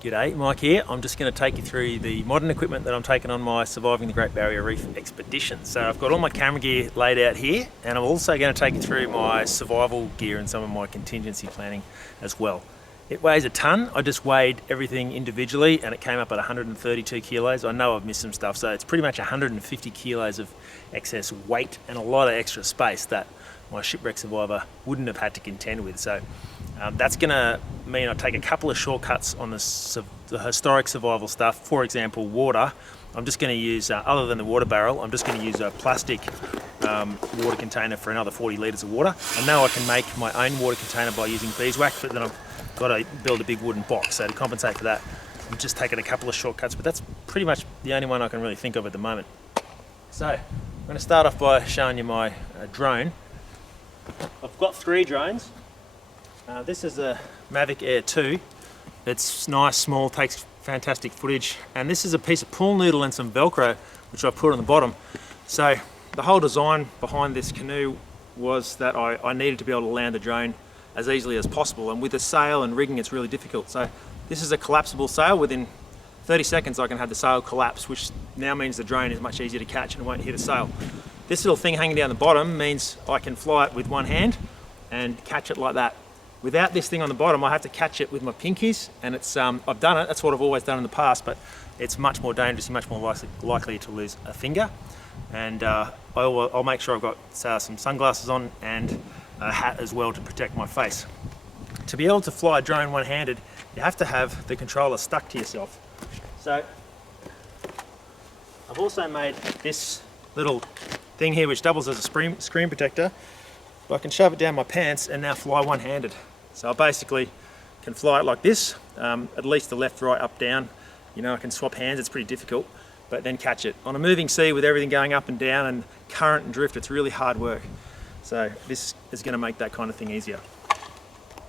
G'day, Mike here. I'm just going to take you through the modern equipment that I'm taking on my Surviving the Great Barrier Reef expedition. So I've got all my camera gear laid out here, and I'm also going to take you through my survival gear and some of my contingency planning as well. It weighs a ton. I just weighed everything individually and it came up at 132 kilos. I know I've missed some stuff, so it's pretty much 150 kilos of excess weight and a lot of extra space that my shipwreck survivor wouldn't have had to contend with. So that's going to mean I take a couple of shortcuts on the historic survival stuff. For example, water. I'm just going to use, other than the water barrel, I'm just going to use a plastic water container for another 40 litres of water. I know I can make my own water container by using beeswax, but then I've got to build a big wooden box. So to compensate for that, I'm just taking a couple of shortcuts, but that's pretty much the only one I can really think of at the moment. So I'm going to start off by showing you my drone. I've got 3 drones. This is a Mavic Air 2. It's nice, small, takes fantastic footage, and this is a piece of pool noodle and some Velcro which I've put on the bottom. So the whole design behind this canoe was that I needed to be able to land the drone as easily as possible, and with the sail and rigging it's really difficult. So this is a collapsible sail. Within 30 seconds I can have the sail collapse, which now means the drone is much easier to catch and it won't hit a sail. This little thing hanging down the bottom means I can fly it with one hand and catch it like that. Without this thing on the bottom, I have to catch it with my pinkies, and it's I've done it, that's what I've always done in the past, but it's much more dangerous, you're much more likely to lose a finger. And I'll make sure I've got some sunglasses on and a hat as well to protect my face. To be able to fly a drone one-handed, you have to have the controller stuck to yourself. So I've also made this little thing here which doubles as a screen protector. I can shove it down my pants and now fly one-handed. So I basically can fly it like this, at least the left, right, up, down. You know, I can swap hands, it's pretty difficult, but then catch it. On a moving sea with everything going up and down and current and drift, it's really hard work. So this is going to make that kind of thing easier.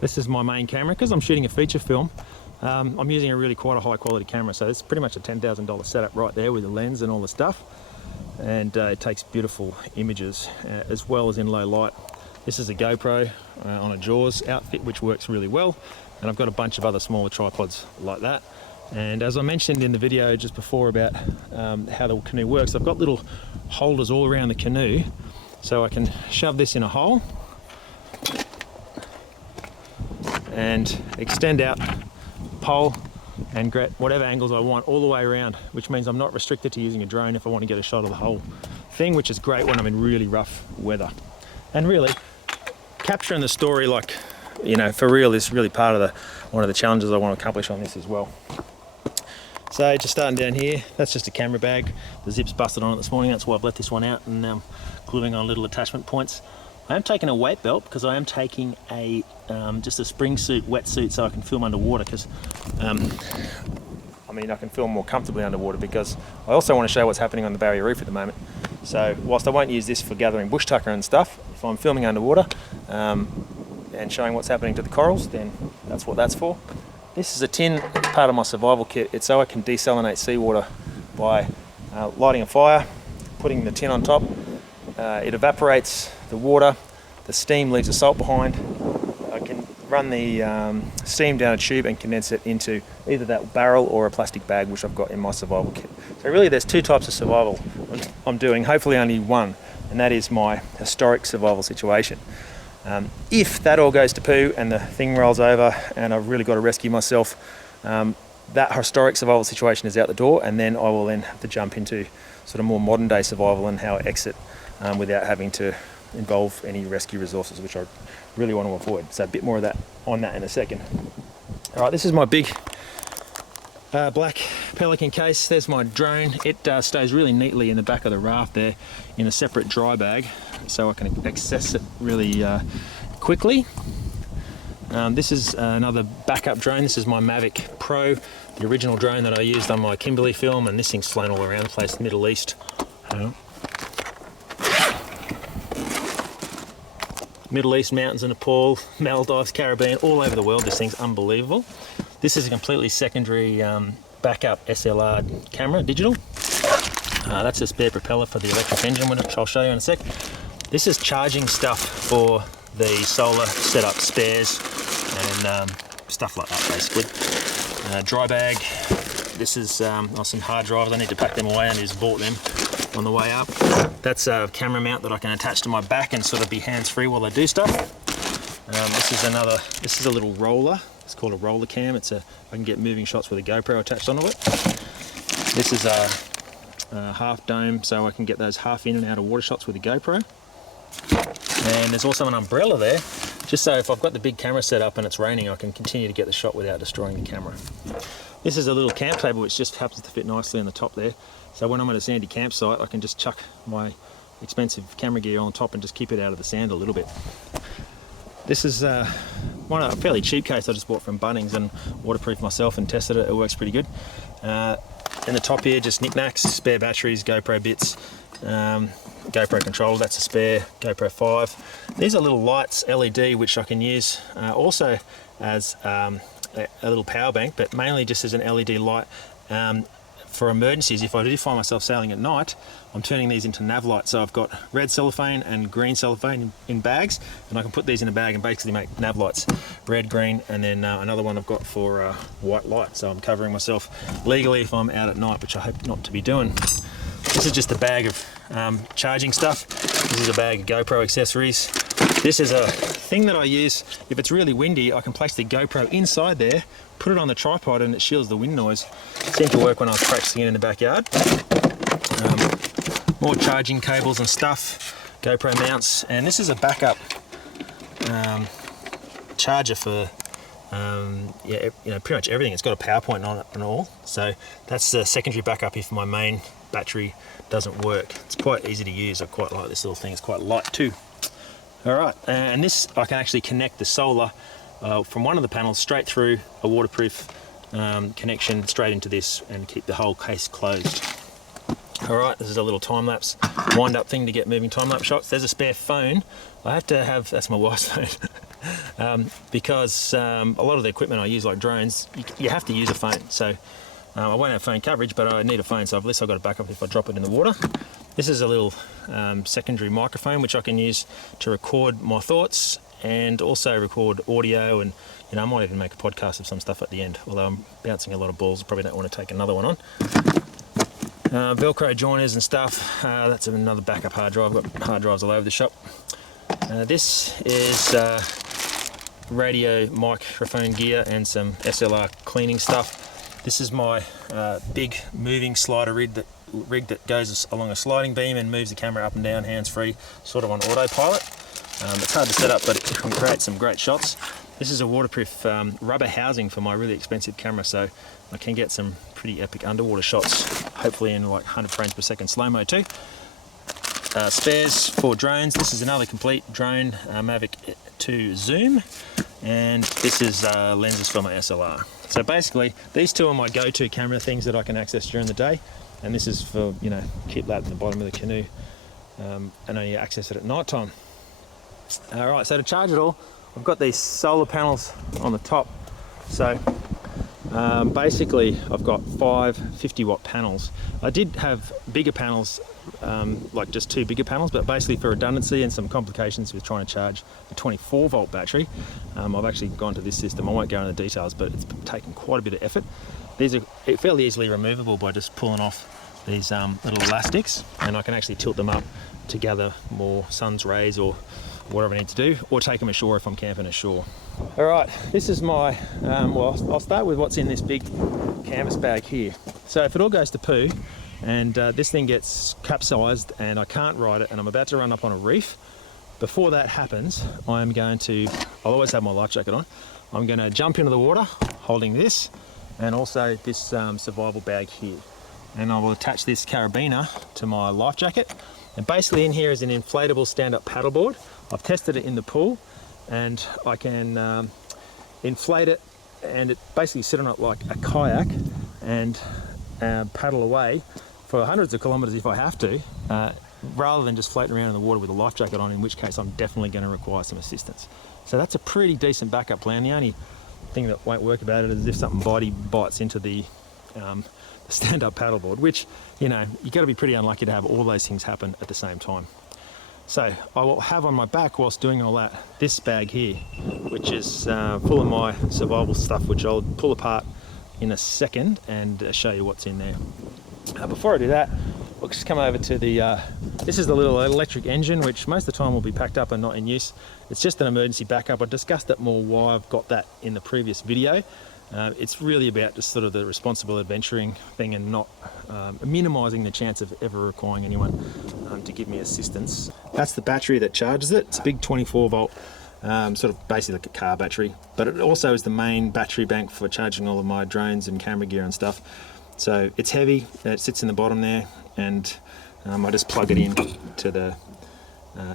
This is my main camera because I'm shooting a feature film. I'm using quite a high quality camera, so it's pretty much a $10,000 setup right there with the lens and all the stuff. And it takes beautiful images as well as in low light. This is a GoPro on a Jaws outfit which works really well, and I've got a bunch of other smaller tripods like that. And as I mentioned in the video just before about how the canoe works, I've got little holders all around the canoe, so I can shove this in a hole and extend out pole and get whatever angles I want all the way around, which means I'm not restricted to using a drone if I want to get a shot of the whole thing, which is great when I'm in really rough weather. And really, capturing the story, like, you know, for real, is really part of one of the challenges I want to accomplish on this as well. So just starting down here, that's just a camera bag. The zip's busted on it this morning, that's why I've let this one out and gluing on little attachment points. I am taking a weight belt because I am taking a just a spring suit, wetsuit, so I can film underwater, because I mean, I can film more comfortably underwater, because I also want to show what's happening on the Barrier Reef at the moment. So whilst I won't use this for gathering bush tucker and stuff, if I'm filming underwater and showing what's happening to the corals, then that's what that's for. This is a tin, it's part of my survival kit. It's so I can desalinate seawater by lighting a fire, putting the tin on top. It evaporates the water, the steam leaves the salt behind. I can run the steam down a tube and condense it into either that barrel or a plastic bag, which I've got in my survival kit. So really there's 2 types of survival I'm doing, hopefully only one, and that is my historic survival situation. If that all goes to poo and the thing rolls over and I've really got to rescue myself, that historic survival situation is out the door, and then I will then have to jump into sort of more modern day survival and how I exit without having to involve any rescue resources, which I really want to avoid. So a bit more of that on that in a second. All right, this is my big black Pelican case. There's my drone. It stays really neatly in the back of the raft there in a separate dry bag, so I can access it really quickly. This is another backup drone. This is my Mavic Pro, the original drone that I used on my Kimberley film, and this thing's flown all around the place, Middle East. Middle East, mountains in Nepal, Maldives, Caribbean, all over the world. This thing's unbelievable. This is a completely secondary backup SLR camera, digital. That's a spare propeller for the electric engine, which I'll show you in a sec. This is charging stuff for the solar setup, spares and stuff like that basically. Dry bag. This is some hard drives. I need to pack them away. I just bought them on the way up. That's a camera mount that I can attach to my back and sort of be hands-free while I do stuff. This is a little roller. It's called a roller cam. I can get moving shots with a GoPro attached onto it. This is a half dome, so I can get those half in and out of water shots with a GoPro. And there's also an umbrella there, just so if I've got the big camera set up and it's raining, I can continue to get the shot without destroying the camera. This is a little camp table which just happens to fit nicely on the top there. So when I'm at a sandy campsite, I can just chuck my expensive camera gear on top and just keep it out of the sand a little bit. This is a fairly cheap case I just bought from Bunnings and waterproofed myself and tested it. It works pretty good. In the top here, just knickknacks, spare batteries, GoPro bits, GoPro controller, that's a spare GoPro 5. These are little lights, LED, which I can use also as a little power bank, but mainly just as an LED light for emergencies. If I do find myself sailing at night, I'm turning these into nav lights. So I've got red cellophane and green cellophane in bags, and I can put these in a bag and basically make nav lights, red, green, and then another one I've got for white light. So I'm covering myself legally if I'm out at night, which I hope not to be doing. This is just a bag of charging stuff. This is a bag of GoPro accessories. This is a thing that I use if it's really windy. I can place the GoPro inside there, put it on the tripod, and it shields the wind noise. It seemed to work when I was practicing it in the backyard. More charging cables and stuff, GoPro mounts, and this is a backup charger for pretty much everything. It's got a PowerPoint on it and all, so that's the secondary backup if my main battery doesn't work. It's quite easy to use. I quite like this little thing. It's quite light too. All right, and this I can actually connect the solar from one of the panels straight through a waterproof connection straight into this and keep the whole case closed. All right, this is a little time-lapse wind-up thing to get moving time-lapse shots. There's a spare phone. I have to have, that's my wife's phone, because a lot of the equipment I use, like drones, you have to use a phone. So I won't have phone coverage, but I need a phone, so at least I've got a backup if I drop it in the water. This is a little secondary microphone which I can use to record my thoughts and also record audio, and I might even make a podcast of some stuff at the end, although I'm bouncing a lot of balls. I probably don't want to take another one on. Velcro joiners and stuff. That's another backup hard drive. I've got hard drives all over the shop. This is radio microphone gear and some SLR cleaning stuff. This is my big moving slider rig that goes along a sliding beam and moves the camera up and down hands-free, sort of on autopilot. It's hard to set up, but it can create some great shots. This is a waterproof rubber housing for my really expensive camera, so I can get some pretty epic underwater shots, hopefully in like 100 frames per second slow-mo too. Spares for drones. This is another complete drone, Mavic 2 Zoom, and this is lenses for my SLR. So basically, these two are my go-to camera things that I can access during the day, and this is for, keep that in the bottom of the canoe and only access it at night time. All right, so to charge it all, I've got these solar panels on the top. So basically I've got 5 50-watt panels. I did have bigger panels, like just 2 bigger panels, but basically for redundancy and some complications with trying to charge a 24-volt battery, I've actually gone to this system. I won't go into the details, but it's taken quite a bit of effort. These are fairly easily removable by just pulling off these little elastics, and I can actually tilt them up to gather more sun's rays or whatever I need to do, or take them ashore if I'm camping ashore. All right, this is my, I'll start with what's in this big canvas bag here. So if it all goes to poo and this thing gets capsized and I can't ride it and I'm about to run up on a reef, before that happens, I'll always have my life jacket on. I'm gonna jump into the water holding this and also this survival bag here. And I will attach this carabiner to my life jacket. And basically in here is an inflatable stand-up paddleboard. I've tested it in the pool, and I can inflate it and it basically sit on it like a kayak and paddle away for hundreds of kilometers if I have to, rather than just floating around in the water with a life jacket on, in which case I'm definitely going to require some assistance. So that's a pretty decent backup plan. The only thing that won't work about it is if something bites into the stand-up paddleboard, which, you've got to be pretty unlucky to have all those things happen at the same time. So I will have on my back whilst doing all that, this bag here, which is full of my survival stuff, which I'll pull apart in a second and show you what's in there. Before I do that, we'll just come over to the, this is the little electric engine, which most of the time will be packed up and not in use. It's just an emergency backup. I discussed it more why I've got that in the previous video. It's really about just sort of the responsible adventuring thing and not minimising the chance of ever requiring anyone to give me assistance. That's the battery that charges it. It's a big 24 volt, sort of basically like a car battery, but it also is the main battery bank for charging all of my drones and camera gear and stuff. So it's heavy, it sits in the bottom there, and I just plug it in to the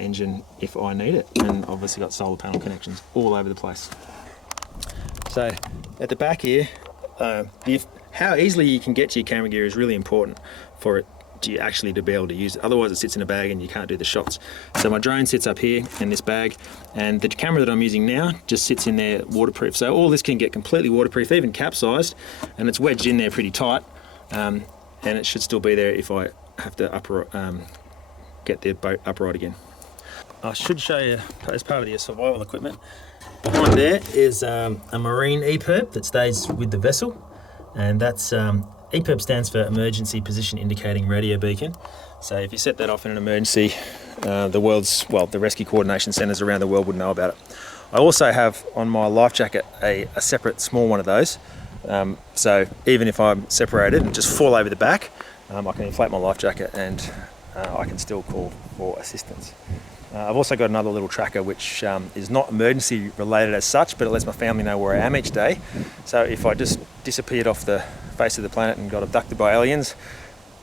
engine if I need it, and obviously got solar panel connections all over the place. So at the back here, how easily you can get to your camera gear is really important for it to be able to use it. Otherwise it sits in a bag and you can't do the shots. So my drone sits up here in this bag, and the camera that I'm using now just sits in there waterproof. So all this can get completely waterproof, even capsized, and it's wedged in there pretty tight, and it should still be there if I have to get the boat upright again. I should show you as part of your survival equipment. Behind there is a marine EPIRB that stays with the vessel, and that's EPIRB stands for Emergency Position Indicating Radio Beacon. So if you set that off in an emergency, the rescue coordination centres around the world would know about it. I also have on my life jacket a separate small one of those. So even if I'm separated and just fall over the back, I can inflate my life jacket and I can still call for assistance. I've also got another little tracker which is not emergency related as such, but it lets my family know where I am each day. So if I just disappeared off the face of the planet and got abducted by aliens,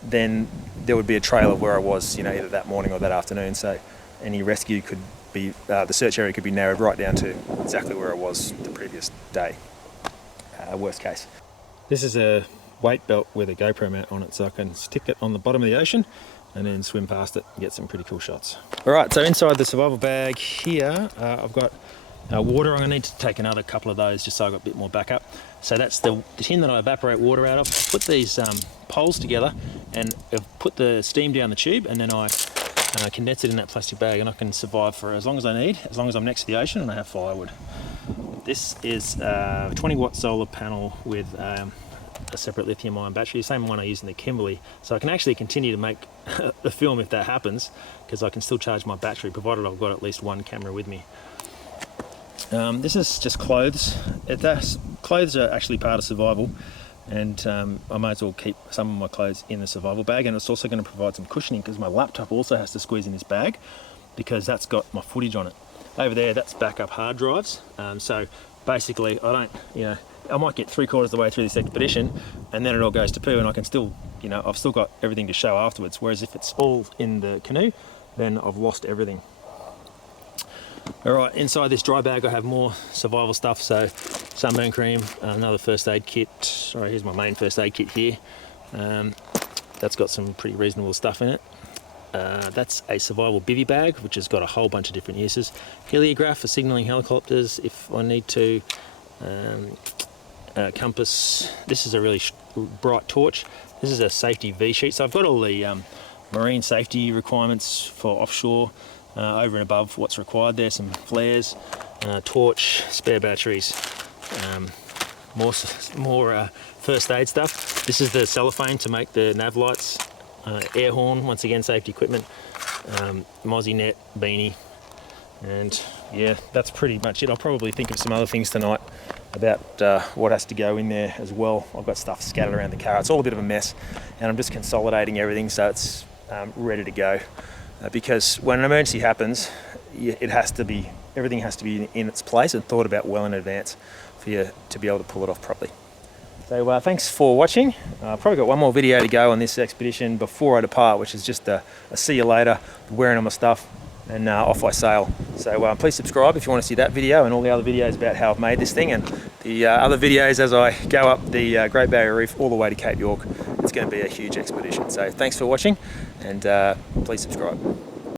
then there would be a trail of where I was, either that morning or that afternoon. So any rescue could be, the search area could be narrowed right down to exactly where I was the previous day, worst case. This is a weight belt with a GoPro mount on it, so I can stick it on the bottom of the ocean and then swim past it and get some pretty cool shots. All right, so inside the survival bag here, I've got water. I'm gonna need to take another couple of those just so I've got a bit more backup. So that's the tin that I evaporate water out of. I put these poles together and I've put the steam down the tube, and then I condense it in that plastic bag, and I can survive for as long as I need, as long as I'm next to the ocean and I have firewood. This is a 20 watt solar panel with a separate lithium ion battery, the same one I use in the Kimberley, so I can actually continue to make the film if that happens, because I can still charge my battery provided I've got at least one camera with me. This is just clothes. Clothes are actually part of survival, and I might as well keep some of my clothes in the survival bag, and it's also going to provide some cushioning because my laptop also has to squeeze in this bag because that's got my footage on it. Over there, that's backup hard drives, so basically I might get 3/4 of the way through this expedition and then it all goes to poo, and I can still, I've still got everything to show afterwards, whereas if it's all in the canoe, then I've lost everything. All right, inside this dry bag I have more survival stuff, so sunburn cream, another first aid kit. Sorry, here's my main first aid kit here. That's got some pretty reasonable stuff in it. That's a survival bivy bag, which has got a whole bunch of different uses. Heliograph for signalling helicopters if I need to. Compass. This is a really bright torch. This is a safety V-sheet. So I've got all the marine safety requirements for offshore over and above what's required there. Some flares, torch, spare batteries, more first aid stuff. This is the cellophane to make the nav lights, air horn, once again safety equipment, mozzie net, beanie, and yeah, that's pretty much it. I'll probably think of some other things tonight about what has to go in there as well. I've got stuff scattered around the car. It's all a bit of a mess, and I'm just consolidating everything so it's ready to go. Because when an emergency happens, everything has to be in its place and thought about well in advance for you to be able to pull it off properly. So thanks for watching. I've probably got one more video to go on this expedition before I depart, which is just a see you later, wearing all my stuff, and off I sail. So please subscribe if you want to see that video and all the other videos about how I've made this thing, and the other videos as I go up the Great Barrier Reef all the way to Cape York. It's going to be a huge expedition. So thanks for watching, and please subscribe.